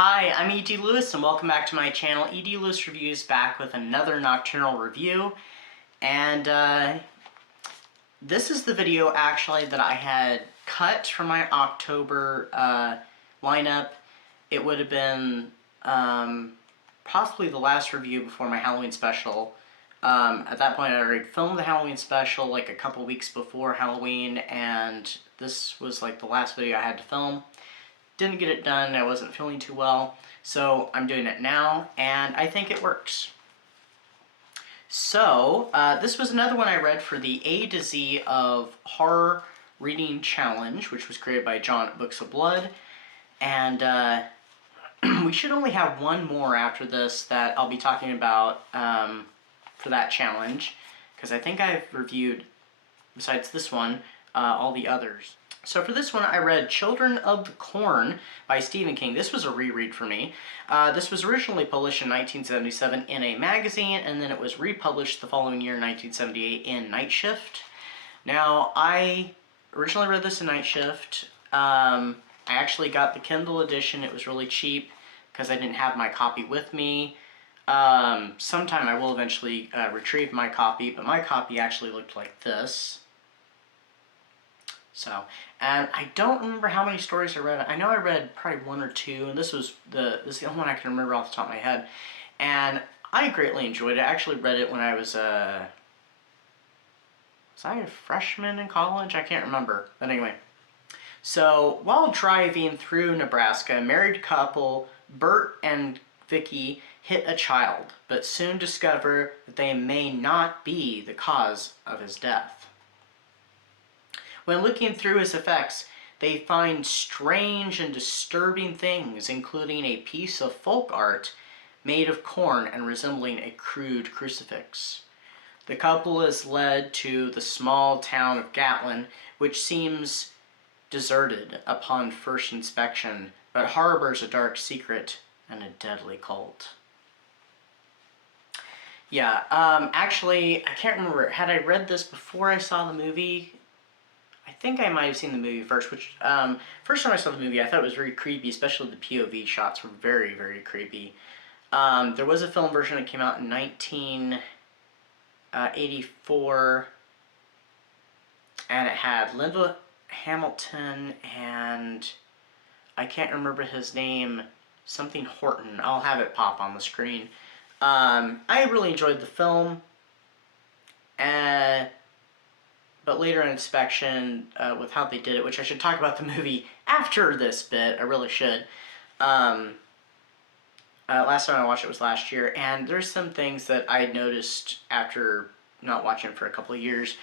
Hi, I'm E.D. Lewis and welcome back to my channel. E.D. Lewis Reviews back with another nocturnal review. And this is the video actually that I had cut from my October lineup. It would have been possibly the last review before my Halloween special. At that point I already filmed the Halloween special like a couple weeks before Halloween, and this was like the last video I had to film. Didn't get it done, I wasn't feeling too well, so I'm doing it now, and I think it works. So, this was another one I read for the A to Z of Horror Reading Challenge, which was created by John at Books of Blood, and we should only have one more after this that I'll be talking about for that challenge, because I think I've reviewed, besides this one, all the others. So for this one, I read Children of the Corn by Stephen King. This was a reread for me. This was originally published in 1977 in a magazine, and then it was republished the following year in 1978 in Night Shift. Now, I originally read this in Night Shift. I actually got the Kindle edition. It was really cheap because I didn't have my copy with me. Sometime I will eventually retrieve my copy, but my copy actually looked like this. So, and I don't remember how many stories I read. I know I read probably one or two, and this is the only one I can remember off the top of my head. And I greatly enjoyed it. I actually read it when I was I a freshman in college? I can't remember. But anyway. So, while driving through Nebraska, a married couple, Bert and Vicky, hit a child, but soon discover that they may not be the cause of his death. When looking through his effects, they find strange and disturbing things, including a piece of folk art made of corn and resembling a crude crucifix. The couple is led to the small town of Gatlin, which seems deserted upon first inspection, but harbors a dark secret and a deadly cult. Yeah, actually, I can't remember. Had I read this before I saw the movie? I think I might have seen the movie first, which, first time I saw the movie, I thought it was very creepy, especially the POV shots were very, very creepy. There was a film version that came out in 1984, and it had Linda Hamilton and I can't remember his name, something Horton. I'll have it pop on the screen. I really enjoyed the film, but later in inspection, with how they did it, which I should talk about the movie after this bit, I really should. Last time I watched it was last year, and there's some things that I noticed after not watching it for a couple of years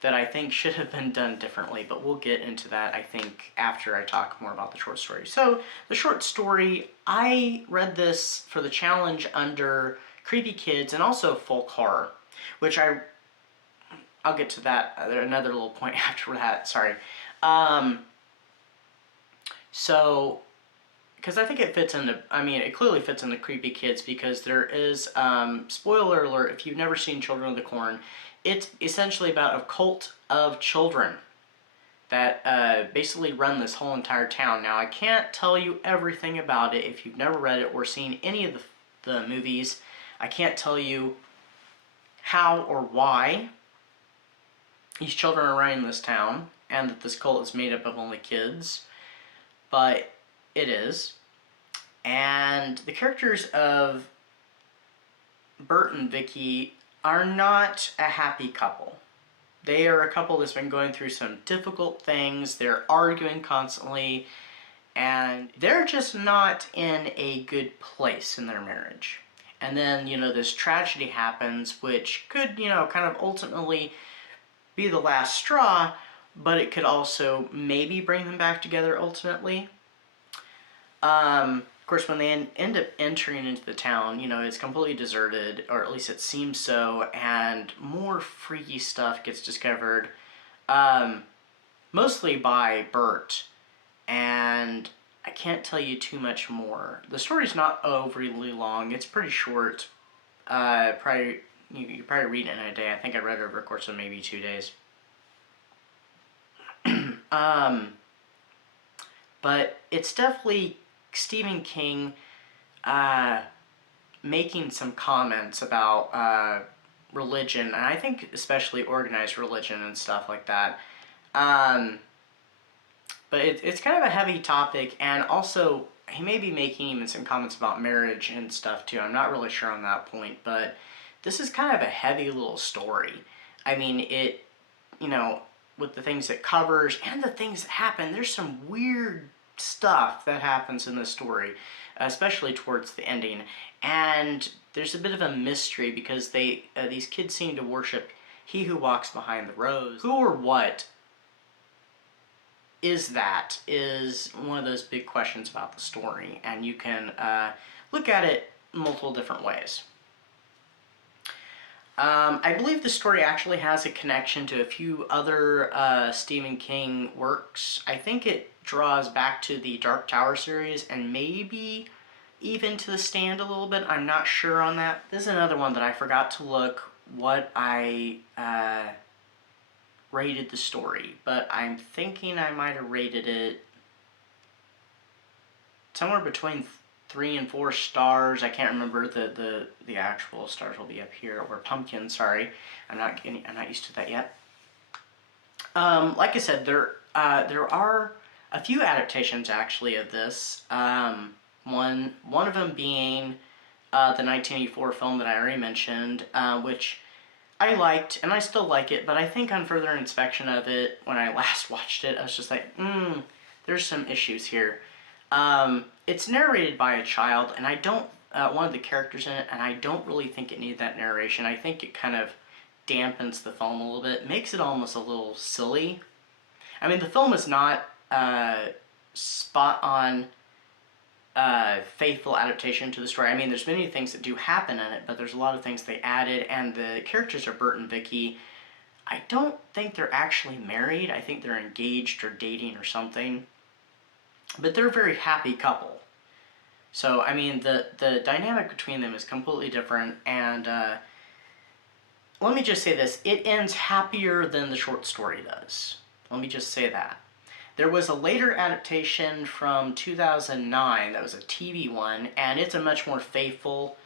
that I think should have been done differently, but we'll get into that, I think, after I talk more about the short story. So, the short story, I read this for the challenge under Creepy Kids and also folk horror, which I'll get to that, another little point after that, sorry. So, because I think it fits into, it clearly fits into Creepy Kids, because there is, spoiler alert, if you've never seen Children of the Corn, it's essentially about a cult of children that basically run this whole entire town. Now, I can't tell you everything about it if you've never read it or seen any of the movies. I can't tell you how or why these children are running this town, and that this cult is made up of only kids, but it is. And the characters of Bert and Vicky are not a happy couple. They are a couple that's been going through some difficult things, they're arguing constantly, and they're just not in a good place in their marriage. And then, this tragedy happens, which could, kind of ultimately be the last straw, but it could also maybe bring them back together ultimately. Of course, when they end up entering into the town, it's completely deserted, or at least it seems so, and more freaky stuff gets discovered, mostly by Bert, and I can't tell you too much more. The story's not overly long, it's pretty short. You probably read it in a day. I think I read it over the course of maybe 2 days. But it's definitely Stephen King making some comments about religion, and I think especially organized religion and stuff like that. But it's kind of a heavy topic, and also he may be making even some comments about marriage and stuff too. I'm not really sure on that point, but this is kind of a heavy little story. I mean, it, you know, with the things it covers and the things that happen, there's some weird stuff that happens in this story, especially towards the ending. And there's a bit of a mystery because these kids seem to worship he who walks behind the rose. Who or what is one of those big questions about the story, and you can look at it multiple different ways. I believe the story actually has a connection to a few other Stephen King works. I think it draws back to the Dark Tower series and maybe even to The Stand a little bit. I'm not sure on that. This is another one that I forgot to look what I rated the story, but I'm thinking I might have rated it somewhere between 3 and 4 stars. I can't remember. The actual stars will be up here, or pumpkin. Sorry, I'm not used to that yet. Like I said, there are a few adaptations actually of this. One of them being the 1984 film that I already mentioned, which I liked, and I still like it, but I think on further inspection of it, when I last watched it, I was just like, there's some issues here. It's narrated by a child, and I don't, one of the characters in it, and I don't really think it needed that narration. I think it kind of dampens the film a little bit, makes it almost a little silly. I mean, the film is not spot on faithful adaptation to the story. I mean, there's many things that do happen in it, but there's a lot of things they added, and the characters are Bert and Vicky. I don't think they're actually married. I think they're engaged or dating or something. But they're a very happy couple. So, I mean, the dynamic between them is completely different, and let me just say this. It ends happier than the short story does. Let me just say that. There was a later adaptation from 2009 that was a TV one, and it's a much more faithful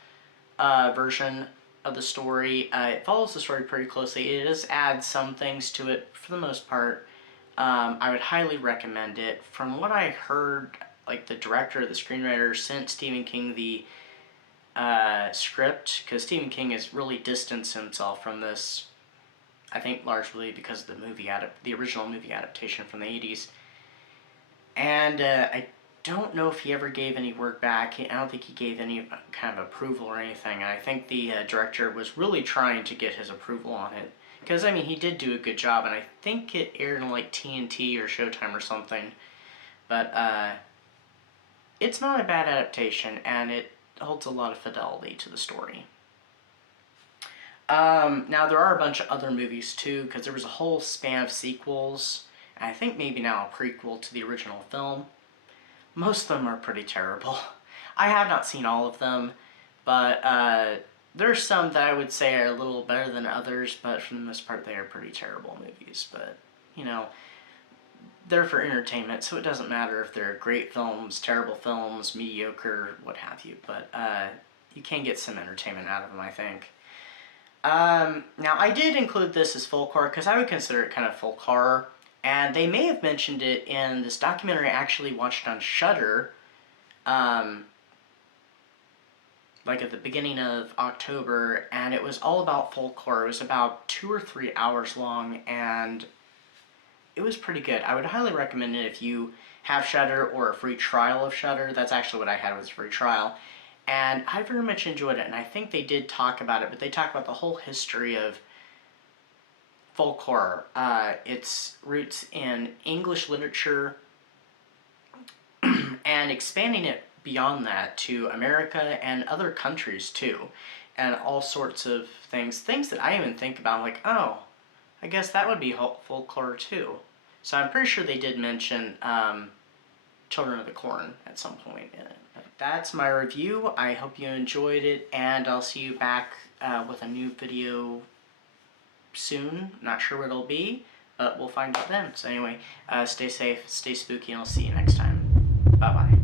version of the story. It follows the story pretty closely. It does add some things to it for the most part. I would highly recommend it. From what I heard, like the director, the screenwriter sent Stephen King the script, because Stephen King has really distanced himself from this, I think largely because of the original movie adaptation from the 80s. And I don't know if he ever gave any word back. I don't think he gave any kind of approval or anything. And I think the director was really trying to get his approval on it. Because, I mean, he did do a good job, and I think it aired on, like, TNT or Showtime or something. But, it's not a bad adaptation, and it holds a lot of fidelity to the story. Now, there are a bunch of other movies, too, because there was a whole span of sequels, and I think maybe now a prequel to the original film. Most of them are pretty terrible. I have not seen all of them, but, there's some that I would say are a little better than others, but for the most part, they are pretty terrible movies. But, you know, they're for entertainment, so it doesn't matter if they're great films, terrible films, mediocre, what have you. But you can get some entertainment out of them, I think. Now, I did include this as folk horror because I would consider it kind of folk horror. And they may have mentioned it in this documentary I actually watched on Shudder, like at the beginning of October, and it was all about folk horror. It was about 2 or 3 hours long, and it was pretty good. I would highly recommend it if you have Shudder or a free trial of Shudder. That's actually what I had, was a free trial. And I very much enjoyed it, and I think they did talk about it, but they talk about the whole history of folk horror. Its roots in English literature, and expanding it beyond that to America and other countries too, and all sorts of things that I even think about, like, oh, I guess that would be folk horror too. So I'm pretty sure they did mention Children of the Corn at some point in it. But that's my review. I hope you enjoyed it, and I'll see you back with a new video soon. Not sure what it'll be, but we'll find out then. So anyway, stay safe, stay spooky, and I'll see you next time. Bye-bye.